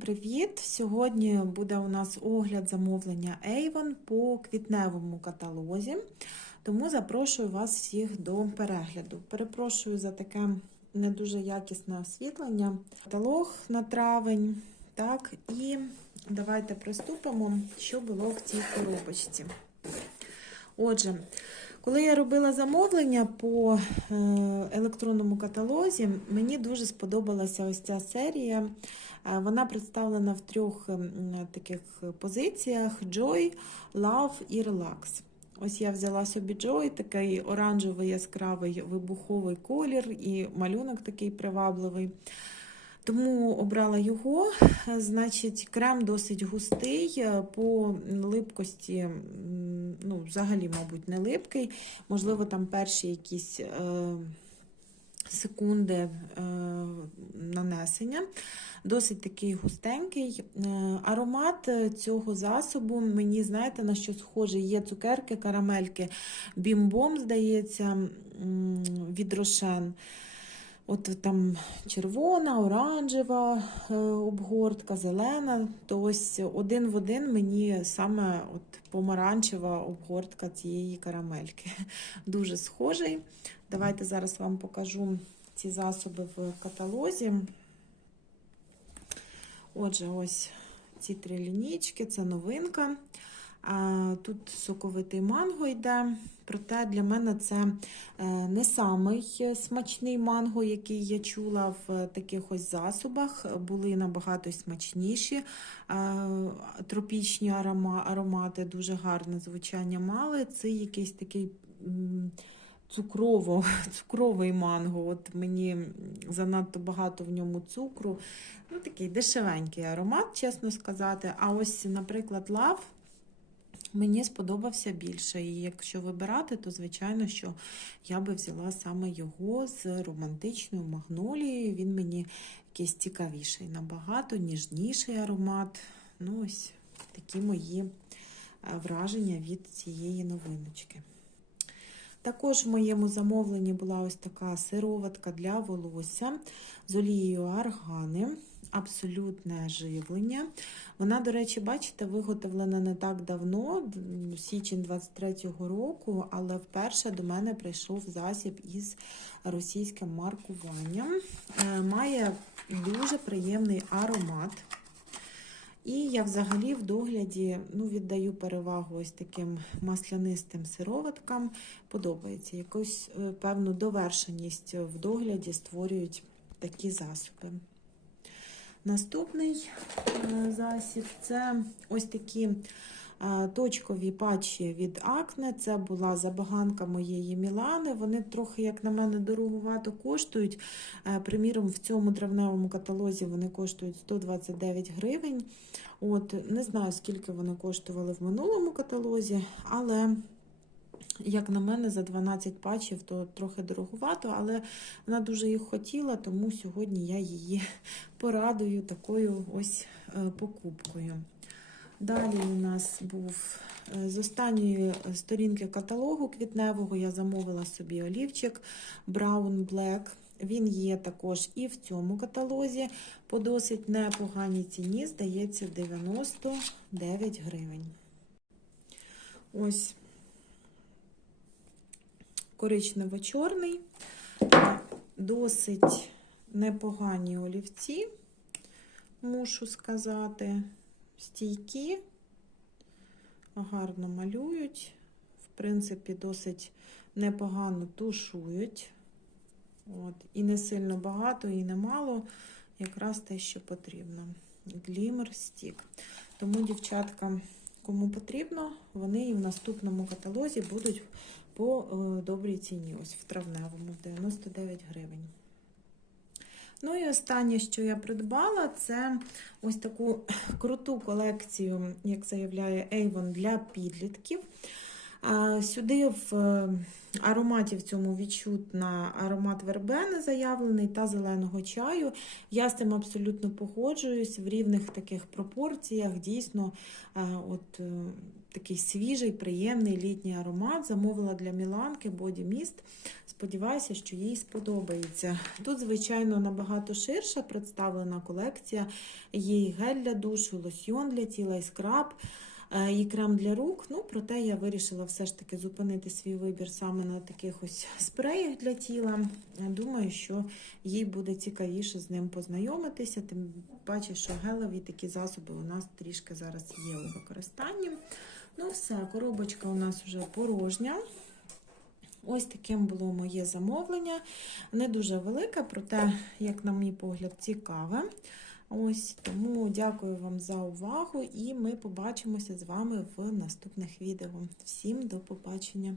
привіт! Сьогодні буде у нас огляд замовлення Avon по квітневому каталозі, тому запрошую вас всіх до перегляду. Перепрошую за таке не дуже якісне освітлення. Каталог на травень. Так, і давайте приступимо, що було в цій коробочці. Отже, коли я робила замовлення по е, електронному каталозі, мені дуже сподобалася ось ця серія. Е, Вона представлена в трьох таких позиціях: Joy, Love і Relax. Ось я взяла собі Joy, такий оранжевий яскравий вибуховий колір і малюнок такий привабливий. Тому обрала його. Значить, крем досить густий, е, по липкості, ну, взагалі, мабуть, не липкий. Можливо, там перші якісь е, секунди е, нанесення. Досить такий густенький. Е, Аромат е, цього засобу, мені, знаєте, на що схоже, є цукерки, карамельки, бімбом, здається, від Рошен. От там червона, оранжева е, обгортка, зелена. То ось один в один мені саме от помаранчева обгортка цієї карамельки. Дуже схожий. Давайте зараз вам покажу ці засоби в каталозі. Отже, ось ці три лінійки, це новинка. Тут соковитий манго йде, проте для мене це е, не самий смачний манго, який я чула в таких ось засобах. Були набагато смачніші. Тропічні аромати, дуже гарне звучання мали. Це якийсь такий. Цукрово, цукровий манго. От мені занадто багато в ньому цукру. Ну, такий дешевенький аромат, чесно сказати. А ось, наприклад, лав мені сподобався більше. І якщо вибирати, то звичайно, що я би взяла саме його з романтичною магнолією. Він мені якийсь цікавіший, набагато ніжніший аромат. Ну, ось такі мої е, враження від цієї новиночки. Також в моєму замовленні була ось така сироватка для волосся з олією аргани, абсолютне живлення. Вона, до речі, бачите, виготовлена не так давно, січень 23-го року, але вперше до мене прийшов засіб із російським маркуванням. Е, Має дуже приємний аромат. І я взагалі в догляді ну, віддаю перевагу ось таким маслянистим сироваткам. Подобається. Якусь е, певну довершеність в догляді створюють такі засоби. Наступний е, засіб це ось такі е, точкові патчі від Акне. Це була забаганка моєї Мілани. Вони трохи, як на мене, дороговато коштують. Е, Приміром, в цьому травневому каталозі вони коштують 129 гривень. От, не знаю, скільки вони коштували в минулому каталозі, але. Як на мене, за 12 патчів то трохи дороговато, але вона дуже їх хотіла, тому сьогодні я її порадую такою ось е, покупкою. Далі у нас був е, з останньої сторінки каталогу квітневого я замовила собі олівчик Brown Black. Він є також і в цьому каталозі по досить непоганій ціні, здається, 99 гривень. Ось коричнево-чорний, досить непогані олівці, мушу сказати, стійкі, гарно малюють, в принципі, досить непогано тушують. От. І не сильно багато, і не мало, якраз те, що потрібно. Глімер стік. Тому, дівчатка, кому потрібно, вони і в наступному каталозі будуть по е, добрій ціні, ось в травневому, 99 гривень. Ну і останнє, що я придбала, це ось таку круту колекцію, як заявляє Avon, для підлітків. Сюди в е, ароматі в цьому відчутна аромат вербени заявлений та зеленого чаю. Я з цим абсолютно погоджуюсь в рівних таких пропорціях. Дійсно, е, от е, такий свіжий, приємний літній аромат. Замовила для Міланки Body Mist. Сподіваюся, що їй сподобається. Тут, звичайно, набагато ширша представлена колекція. Є і гель для душу, лосьйон для тіла, і скраб, і крем для рук. Ну, проте я вирішила все ж таки зупинити свій вибір саме на таких ось спреях для тіла. Думаю, що їй буде цікавіше з ним познайомитися. Тим паче, що гелеві такі засоби у нас трішки зараз є у використанні. Ну, все, коробочка у нас вже порожня. Ось таким було моє замовлення. Не дуже велике, проте, як на мій погляд, цікаве. Ось тому дякую вам за увагу, і ми побачимося з вами в наступних відео. Всім до побачення!